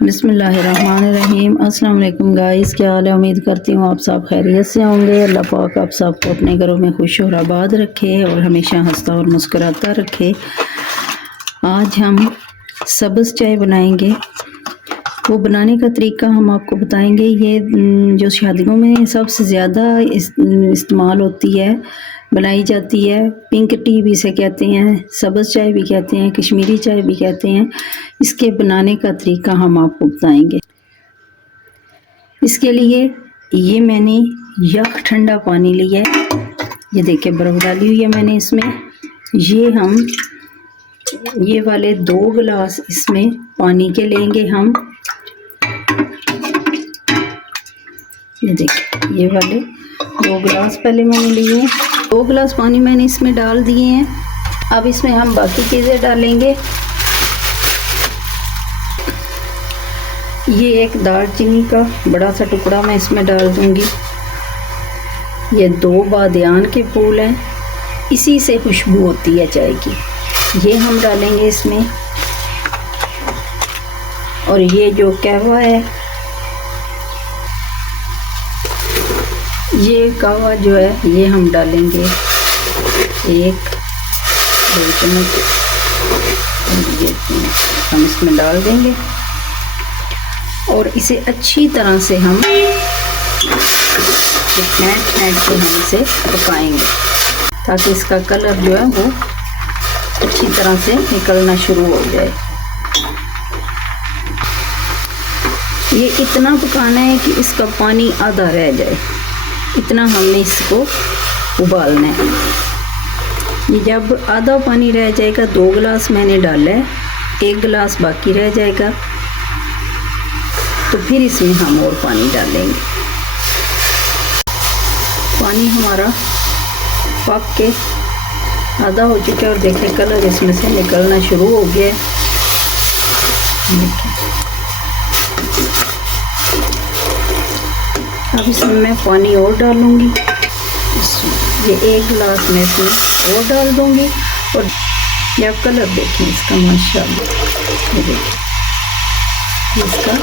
बिस्मिल्लाहिर्रहमानिर्रहीम। अस्सलाम वालेकुम गाइस, क्या हाल है? उम्मीद करती हूँ आप सब खैरियत से होंगे। अल्लाह पाक आप सबको अपने घरों में खुश और आबाद रखे और हमेशा हंसता और मुस्कुराता रखे। आज हम सब्ज़ चाय बनाएंगे। वो बनाने का तरीका हम आपको बताएंगे। ये जो शादियों में सबसे ज़्यादा इस्तेमाल होती है, बनाई जाती है। पिंक टी भी इसे कहते हैं, सब्ज़ चाय भी कहते हैं, कश्मीरी चाय भी कहते हैं। इसके बनाने का तरीका हम आपको बताएंगे। इसके लिए ये मैंने यख ठंडा पानी लिया है। ये देखिए बर्फ़ डाली हुई है मैंने इसमें। ये वाले 2 गिलास इसमें पानी के लेंगे हम। ये देखिए ये वाले 2 गिलास पहले मैंने लिए हैं। 2 गिलास पानी मैंने इसमें डाल दिए हैं। अब इसमें हम बाकी चीज़ें डालेंगे। ये एक दालचीनी का बड़ा सा टुकड़ा मैं इसमें डाल दूंगी। ये 2 बादियान के फूल हैं, इसी से खुशबू होती है चाय की। ये हम डालेंगे इसमें। और ये जो कहवा है, ये कहवा जो है ये हम डालेंगे 1-2 चम्मच। ये हम इसमें डाल देंगे और इसे अच्छी तरह से हम फेंट के हम इसे पकाएंगे ताकि इसका कलर जो है वो अच्छी तरह से निकलना शुरू हो जाए। ये इतना पकाना है कि इसका पानी आधा रह जाए, इतना हमने इसको उबालना है। ये जब आधा पानी रह जाएगा, 2 गिलास मैंने डाला है, 1 गिलास बाकी रह जाएगा, तो फिर इसमें हम और पानी डालेंगे। पानी हमारा पक के आधा हो चुका है और देखिए कलर इसमें से निकलना शुरू हो गया है। अब इसमें मैं पानी और डालूंगी। ये 1 गिलास में इसमें और डाल दूंगी। और जब कलर देखें इसका, माशाल्लाह, ये देखिए इसका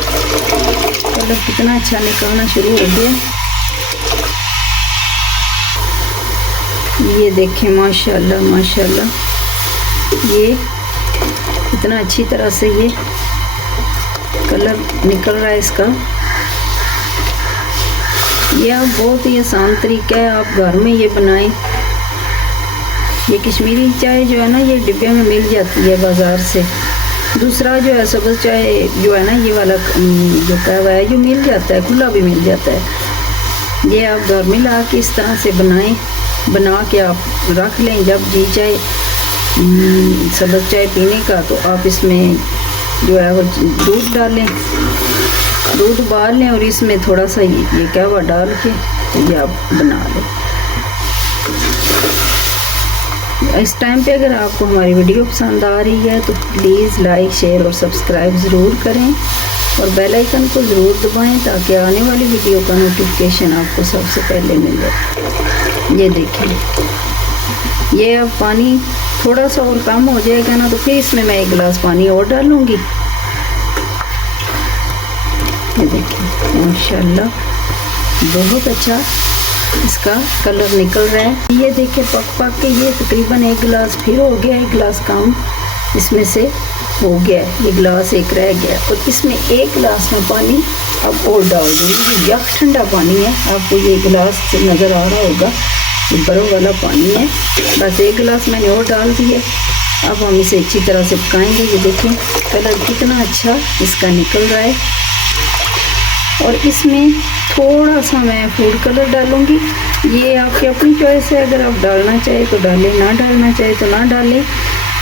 कलर कितना अच्छा निकलना शुरू हो गया। ये देखें माशाल्लाह माशाल्लाह, ये इतना अच्छी तरह से ये कलर निकल रहा है इसका। यह बहुत ही आसान तरीका है, आप घर में ये बनाएं। ये कश्मीरी चाय जो है ना, ये डिब्बे में मिल जाती है बाज़ार से। दूसरा जो है सब्ज़ चाय जो है ना, ये वाला जो कहवा है जो मिल जाता है, खुला भी मिल जाता है। ये आप घर में ला के इस तरह से बनाएं, बना के आप रख लें। जब जी चाय सब्ज़ चाय पीने का, तो आप इसमें जो है वो दूध डालें, दूध उबाल लें और इसमें थोड़ा सा ये कहवा डाल के ये आप बना लें। इस टाइम पे अगर आपको हमारी वीडियो पसंद आ रही है तो प्लीज़ लाइक, शेयर और सब्सक्राइब ज़रूर करें और बेल आइकन को ज़रूर दबाएं ताकि आने वाली वीडियो का नोटिफिकेशन आपको सबसे पहले मिले। ये देखें, ये अब पानी थोड़ा सा और कम हो जाएगा ना, तो फिर इसमें मैं 1 गिलास पानी और डालूँगी। ये देखिए माशाल्लाह बहुत अच्छा इसका कलर निकल रहा है। ये देखिए पक के ये तकरीबन 1 गिलास फिर हो गया, 1 गिलास कम इसमें से हो गया, ये गिलास 1 रह गया। और इसमें 1 गिलास में पानी अब और डाल दूँगी। यख ठंडा पानी है, आपको ये गिलास नज़र आ रहा होगा, ये बर्फ़ वाला पानी है। बस 1 गिलास मैंने और डाल दिया। अब हम इसे अच्छी तरह से पकाएंगे। ये देखें कलर कितना अच्छा इसका निकल रहा है। और इसमें थोड़ा सा मैं फूड कलर डालूंगी। ये आपकी अपनी चॉइस है, अगर आप डालना चाहे तो डालें, ना डालना चाहे तो ना डालें।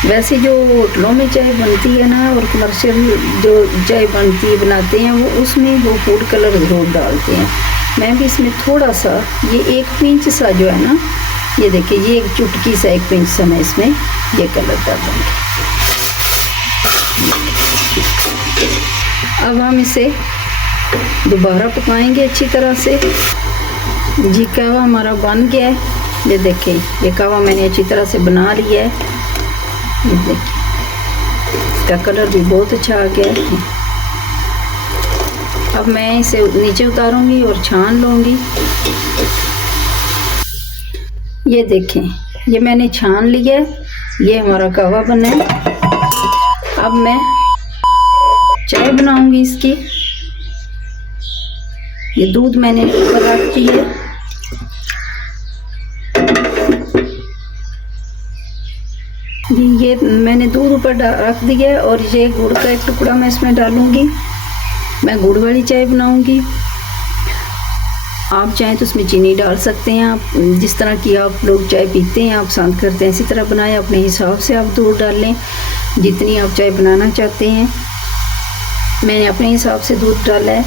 वैसे जो होटलों में चाय बनती है ना, और कमर्शियल जो चाय बनाते हैं वो उसमें वो फूड कलर ज़रूर डालते हैं। मैं भी इसमें थोड़ा सा ये 1 पिंच सा जो है ना, ये देखिए ये एक चुटकी सा 1 पिंच सा मैं इसमें ये कलर डालूँगी। अब हम इसे दोबारा पकाएंगे अच्छी तरह से। जी कहवा हमारा बन गया है। ये देखिए ये कहवा मैंने अच्छी तरह से बना लिया है। ये देखिए इसका कलर भी बहुत अच्छा आ गया है। अब मैं इसे नीचे उतारूंगी और छान लूँगी। ये देखें, ये मैंने छान लिया है, ये हमारा कहवा बना है। अब मैं चाय बनाऊंगी इसकी। ये दूध मैंने ऊपर रख दिया है। ये मैंने दूध ऊपर रख दिया है और ये गुड़ का एक टुकड़ा मैं इसमें डालूंगी। मैं गुड़ वाली चाय बनाऊंगी। आप चाहें तो उसमें चीनी डाल सकते हैं। आप जिस तरह की आप लोग चाय पीते हैं, आप पसंद करते हैं, इसी तरह बनाएं। अपने हिसाब से आप दूध डाल लें, जितनी आप चाय बनाना चाहते हैं। मैंने अपने हिसाब से दूध डाला है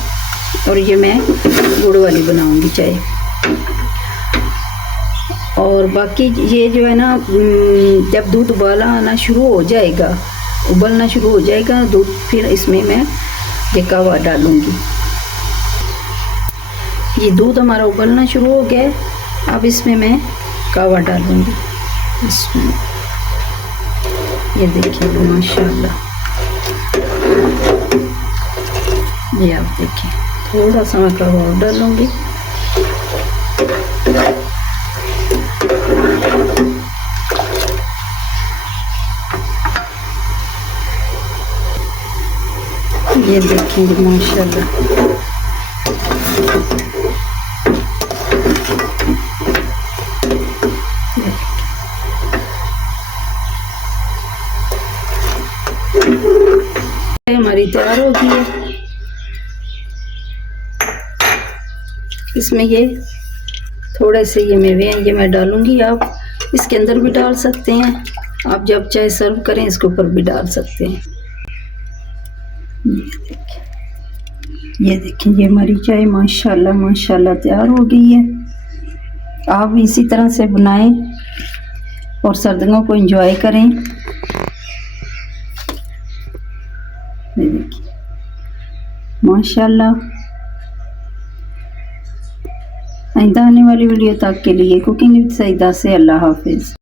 और ये मैं गुड़ वाली बनाऊंगी चाय। और बाकी ये जो है ना, जब दूध उबाला आना शुरू हो जाएगा, उबलना शुरू हो जाएगा दूध, फिर इसमें मैं ये कहवा डालूंगी। ये दूध हमारा उबलना शुरू हो गया है। अब इसमें मैं कहवा डालूंगी। इसमें ये देखिए माशाल्लाह, ये आप देखिए, थोड़ा सा मैं कहवा और डालूंगी। ये देखेंगे माशाल्लाह, हमारी तैयार हो गई है। इसमें ये थोड़े से ये मेवे हैं, ये मैं डालूंगी। आप इसके अंदर भी डाल सकते हैं। आप जब चाय सर्व करें इसके ऊपर भी डाल सकते हैं। ये देखिए, ये हमारी चाय माशाल्लाह माशाल्लाह तैयार हो गई है। आप इसी तरह से बनाएं और सर्दियों को एंजॉय करें। ये देखिए माशाल्लाह। आइंदा आने वाली वीडियो तक के लिए कुकिंग विद सईदा से अल्लाह हाफिज़।